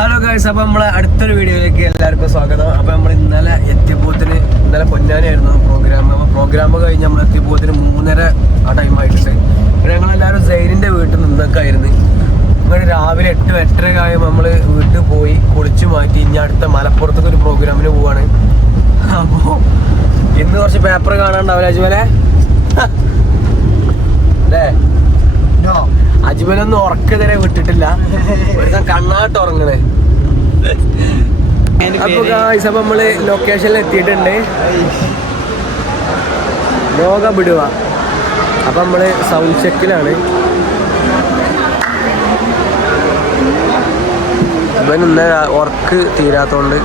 Hello guys അപ്പോൾ നമ്മളെ അടുത്തൊരു വീഡിയോയിലേക്ക് എല്ലാവർക്കും സ്വാഗതം. അപ്പോൾ നമ്മൾ ഇന്നലെ എത്തിയപ്പോത്തിന് ഇന്നലെ പൊന്നാനായിരുന്നു പ്രോഗ്രാം അപ്പോൾ പ്രോഗ്രാം കഴിഞ്ഞ് നമ്മൾ എത്തിയപ്പോത്തിന് മൂന്നര ആ ടൈം ആയിട്ടുണ്ട്. അപ്പോൾ ഞങ്ങൾ എല്ലാവരും സൈനിന്റെ വീട്ടിൽ നിന്നൊക്കെയായിരുന്നു. അങ്ങനെ രാവിലെ എട്ട് എട്ടര കായം നമ്മൾ വീട്ടിൽ പോയി കുളിച്ചു മാറ്റി ഇനി അടുത്ത മലപ്പുറത്തേക്ക് ഒരു പ്രോഗ്രാമിന് പോവാണ്. അപ്പോൾ ഇന്ന് കുറച്ച് പേപ്പർ കാണാണ്ടാവില്ല അജ്മലെ? അല്ലേ? അജ്മലൊന്നും ഉറക്കതരെ വിട്ടിട്ടില്ല. ഒരു കണ്ണാട്ട് ഉറങ്ങണേ. അപ്പൊ നമ്മൾ ലൊക്കേഷനിൽ എത്തിയിട്ടുണ്ട്. ലോക വിടുക അപ്പൊ നമ്മൾ സൗണ്ട് ചെക്കിലാണ് ഇവൻ ഇന്ന് ഉറക്ക് തീരാത്തോണ്ട്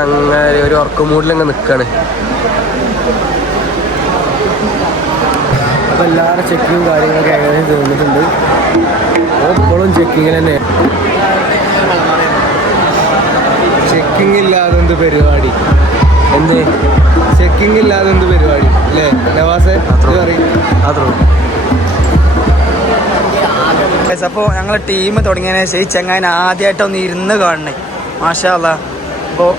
അങ്ങനെ ഒരു ഉറക്ക മൂഡിലങ്ങ് നിക്കാണ്. അപ്പൊ എല്ലാവരുടെ ചെക്കിങ്ങും കാര്യങ്ങളൊക്കെ ഏകദേശം തീർന്നിട്ടുണ്ട്. എപ്പോഴും ചെക്കിങ്ങിൽ തന്നെ. ചെക്കിംഗ് ഇല്ലാതെ എന്ത് പരിപാടി? എന്ത്? ചെക്കിംഗ് ഇല്ലാതെ എന്ത് പരിപാടി? അല്ലേ? നവാസെ പറയ്. അത്രേ അപ്പോൾ ഞങ്ങൾ ടീം തുടങ്ങിയതിന് ശേഷം ഈ ചങ്ങാൻ ആദ്യമായിട്ട് ഒന്ന് ഇരുന്ന് കാണണേ. മാഷാ അല്ലാ അപ്പോൾ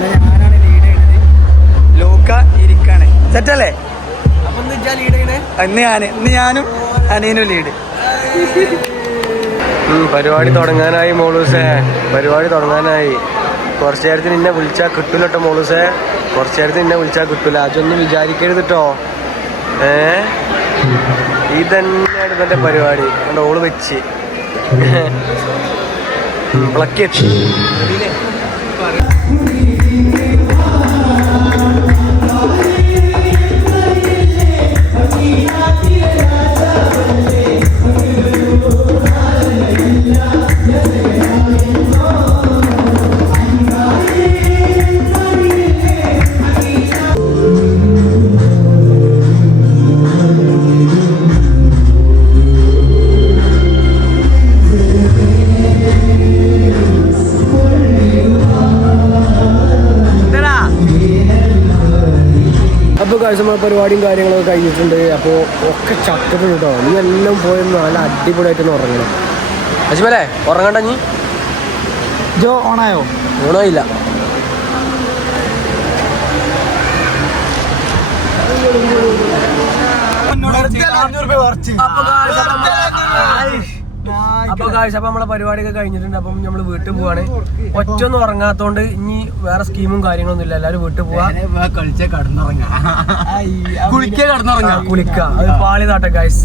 ഞാനാണ് ലീഡ് ചെയ്യുന്നത് ലൂക്ക ഇരിക്കാണ്. സെറ്റല്ലേ ഇന്ന് ഞാൻ ഇന്ന് ഞാനും അനിയനും ലീഡ് ഉം, പരിപാടി തുടങ്ങാനായി മോളൂസേ. പരിപാടി തുടങ്ങാനായി. കുറച്ച് നേരത്തിന് നിന്നെ വിളിച്ചാൽ കിട്ടൂല കേട്ടോ മോളൂസേ. കുറച്ച് നേരത്തിന് നിന്നെ വിളിച്ചാൽ കിട്ടൂല. അതൊന്നും വിചാരിക്കരുത് കേട്ടോ ഏ? ഇതന്നെയാണ് ഇവന്റെ പരിപാടി. എന്റെ ഓൾ വെച്ച്. പ്ലക്കി എത്തി കാഴ്ച നമ്മളെ പരിപാടിയും കാര്യങ്ങളൊക്കെ കഴിഞ്ഞിട്ടുണ്ട്. അപ്പോൾ ഒക്കെ ചത്തിട്ടുണ്ട് കേട്ടോ നീ എല്ലാം പോയി നല്ല അടിപൊളിയായിട്ടൊന്ന് ഉറങ്ങണം. അജിമലേ ഉറങ്ങണ്ട നീ? ജോ ഓണായോ? ഗുണമില്ല അപ്പൊ കാഴ്ച അപ്പൊ നമ്മളെ പരിപാടിയൊക്കെ കഴിഞ്ഞിട്ടുണ്ട്. അപ്പം നമ്മൾ വീട്ടിൽ പോവാണ്. ഒറ്റ ഒന്നും ഉറങ്ങാത്തോണ്ട് ഇനി വേറെ സ്കീമും കാര്യങ്ങളൊന്നും ഇല്ല. എല്ലാരും വീട്ടിൽ പോവാ. കുളിക്കേ കടന്നുറങ്ങാ. കുളിക്ക ആ, കടന്നുറങ്ങാ കുളിക്ക. അത് പാളി താട്ടെ ഗായ്സ്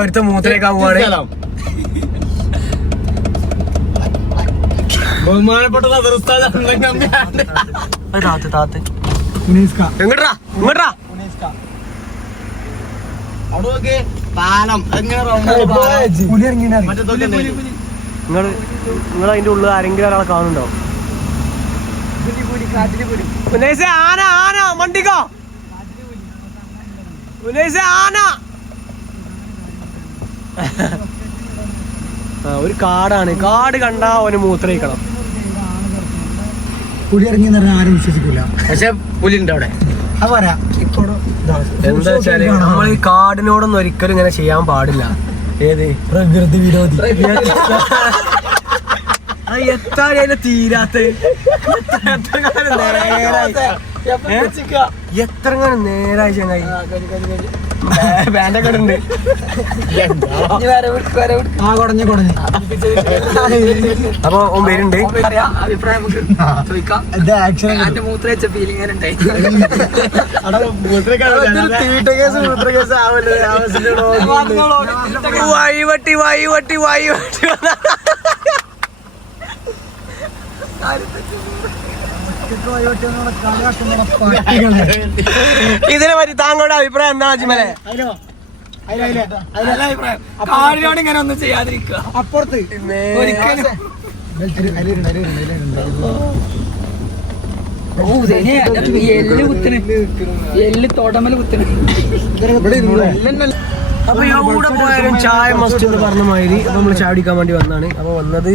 ഒരുത്ത മൂത്തിലേക്കാ പോവാണ്. ബഹുമാനപ്പെട്ട താത്ത് താത്ത്. എങ്ങട്ടാ? ഇങ്ങട്ടാ പാലം നിങ്ങൾ നിങ്ങൾ അതിന്റെ ഉള്ളിൽ ആരെങ്കിലും ഒരാളെ കാണുന്നുണ്ടോ? ആന ആന മണ്ടിക്കോ? ആന. ആ, ഒരു കാടാണ്. കാട് കണ്ടാ അവന് മൂത്രയിക്കണം. പുലി ഇറങ്ങി ആരും വിശ്വസിക്കൂല. പക്ഷെ അവിടെ അത് പറയാ ഇപ്പോഴും എന്താ വെച്ചാൽ നമ്മൾ ഈ കാടിനോടൊന്നും ഒരിക്കലും ഇങ്ങനെ ചെയ്യാൻ പാടില്ല. ഏത്? പ്രകൃതി വിരോധി. അതിന്റെ തീരാത്ത എത്ര കാലം നേരായി? എത്ര കാലം നേരായി ചങ്ങായി? ബാൻഡൊക്കെ ഉണ്ട് ആ കുടഞ്ഞ് കുടഞ്ഞ്. അപ്പൊ ഓൻ പേരുണ്ട്. ഇത് ആക്ഷൻ തീട്ട കേസ് ഇതിനെ പറ്റി താങ്കളുടെ അഭിപ്രായം എന്താ അജിമലെ? കാടിനോട് ഇങ്ങനെ ഒന്നും ചെയ്യാതിരിക്കുക. അപ്പുറത്ത്. ഒരിക്കലും. എല്ല് കുത്തണ് എല്ല് തോട്ടമൽ കുത്തണ് അപ്പൊ എവിടെ പോയാലും ചായ മസ്റ്റ് എന്ന് പറഞ്ഞ മാതിരി അപ്പൊ നമ്മൾ ചായ കുടിക്കാൻ വേണ്ടി വന്നാണ്. അപ്പൊ വന്നത്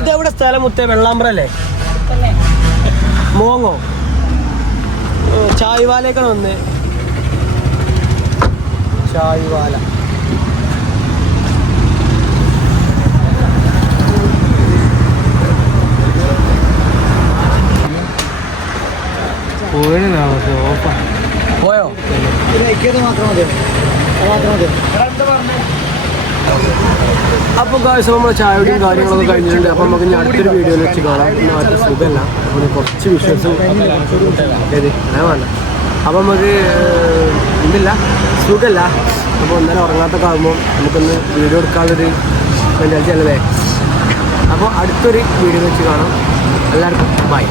ഇതെവിടെ സ്ഥലം മുത്തേ? വെള്ളാമ്പ്രല്ലേ മോങ്ങോ? ചായ് വാലേക്കാണ് വന്നേ. ചായ് വാല പോയോ? മാത്രം മതി മാത്രം മതി അപ്പൊ കാശ് നമ്മുടെ ചായയുടെയും കാര്യങ്ങളൊക്കെ കഴിഞ്ഞിട്ടുണ്ട്. അപ്പൊ നമുക്ക് ഇനി അടുത്തൊരു വീഡിയോയിൽ വെച്ച് കാണാം. ആർക്കും സുഖമല്ല. അപ്പൊ ഇനി കുറച്ച് വിഷ്വൽസ് അങ്ങനെ വേണ്ട അപ്പൊ നമുക്ക് ഇതില്ല സുഖമല്ല. അപ്പോൾ ഒന്നര ഉറങ്ങാത്തൊക്കെ ആകുമ്പോൾ നമുക്കൊന്ന് വീഡിയോ എടുക്കാത്തൊരു മെന്റാലിറ്റി അല്ലേ? അപ്പോൾ അടുത്തൊരു വീഡിയോ വെച്ച് കാണാം. എല്ലാവർക്കും ബൈ